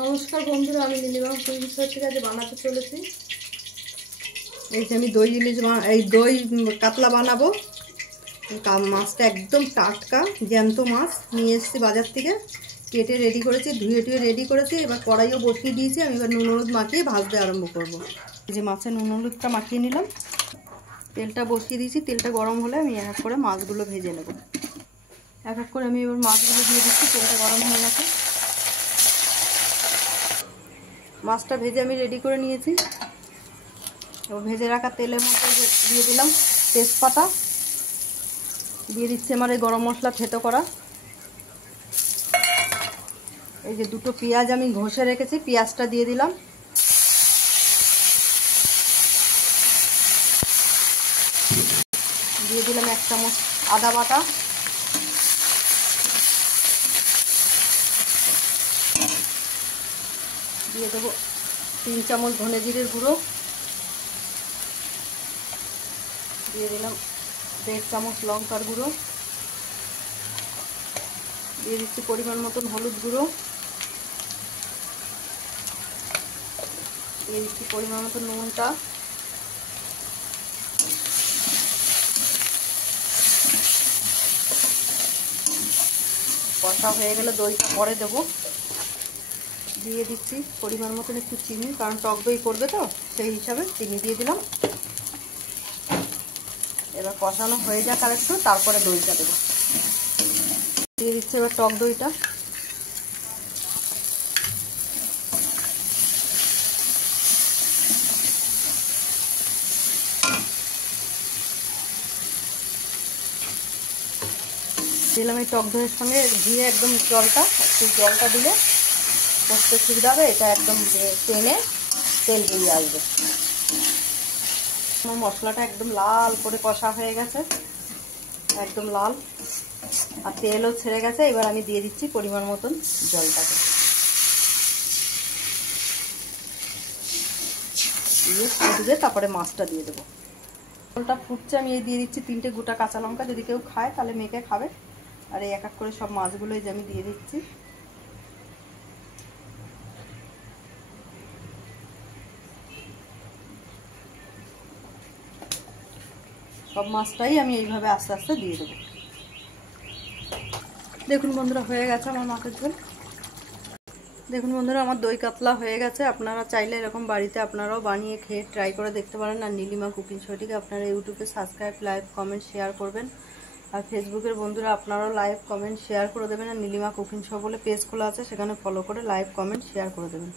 নমস্কার বন্ধুরা, আমি নীলিমা কুকিং শো থেকে আজ বানাতে চলেছি। এই যে আমি দই ইলিশ দই কাতলা বানাবো। মাছটা একদম টাটকা জ্যান্ত মাছ নিয়ে এসেছি বাজার থেকে, কেটে রেডি করেছি, ধুয়ে টুয়ে রেডি করেছি। এবার কড়াইও বসিয়ে দিয়েছি, আমি এবার নুন হলুদ মাখিয়ে ভাজতে আরম্ভ করব। এই যে মাছে নুন হলুদটা মাখিয়ে নিলাম, তেলটা বসিয়ে দিয়েছি। তেলটা গরম হলে আমি এক এক করে মাছগুলো ভেজে নেব। এক এক করে আমি এবার মাছগুলো দিয়ে দিচ্ছি। তেলটা গরম হয়ে গেছে, মাছটা ভেজে আমি রেডি করে নিয়েছি। এবার ভেজে রাখা তেলের মধ্যে দিয়ে দিলাম তেজপাতা, দিয়ে দিচ্ছি আমার এই গরম মশলা থেতো করা। এই যে দুটো পেঁয়াজ আমি ঘষে রেখেছি, পেঁয়াজটা দিয়ে দিলাম। দিয়ে দিলাম 1 চামচ আদা বাটা, দিয়ে দেবো 3 চামচ ধনে জিরের গুঁড়ো, দিয়ে দিলাম 1.5 চামচ লঙ্কার গুঁড়ো, দিয়ে দিচ্ছি পরিমাণ মতন হলুদ গুঁড়ো, দিয়ে দিচ্ছি পরিমাণ মতন নুনটা, কষা হয়ে গেলে দইটা পরে দেবো। দিয়ে দিচ্ছি পরিমাণ মতন একটু চিনি, কারণ টক দই করবে তো সেই হিসাবে চিনি দিয়ে দিলাম। এবার কষানো হয়ে যাক আর একটু, তারপরে দইটা দেবো। দিয়ে দিচ্ছি এবার টক দইটা। দিলাম এই টক দইয়ের সঙ্গে দিয়ে একদম জলটা, সেই জলটা দিলে কষতে সুবিধা হবে। এটা একদম টেনে তেল বেরিয়ে আসবে। আমার মশলাটা একদম লাল করে কষা হয়ে গেছে, একদম লাল, আর তেলও ছেড়ে গেছে। এবার আমি দিয়ে দিচ্ছি পরিমাণ মতন জলটাকে, দিয়ে ফুটবে, তারপরে মাছটা দিয়ে দেবো। জলটা ফুটছে, আমি এই দিয়ে দিচ্ছি 3টে গোটা কাঁচা লঙ্কা, যদি কেউ খায় তাহলে মেখে খাবে। আর এই এক এক করে সব মাছগুলো এই যে আমি দিয়ে দিচ্ছি। সব মাছটাই আমি এইভাবে আস্তে আস্তে দিয়ে দেবো। দেখুন বন্ধুরা, হয়ে গেছে আমার মাছের ঝোল। দেখুন বন্ধুরা, আমার দই কাতলা হয়ে গেছে। আপনারা চাইলে এরকম বাড়িতে আপনারাও বানিয়ে খেয়ে ট্রাই করে দেখতে পারেন। আর নীলিমা কুকিং শোটিকে আপনারা ইউটিউবে সাবস্ক্রাইব, লাইক, কমেন্ট, শেয়ার করবেন। আর ফেসবুকের বন্ধুরা আপনারাও লাইক, কমেন্ট, শেয়ার করে দেবেন। আর নীলিমা কুকিং শো বলে পেজ খোলা আছে, সেখানে ফলো করে লাইক, কমেন্ট, শেয়ার করে দেবেন।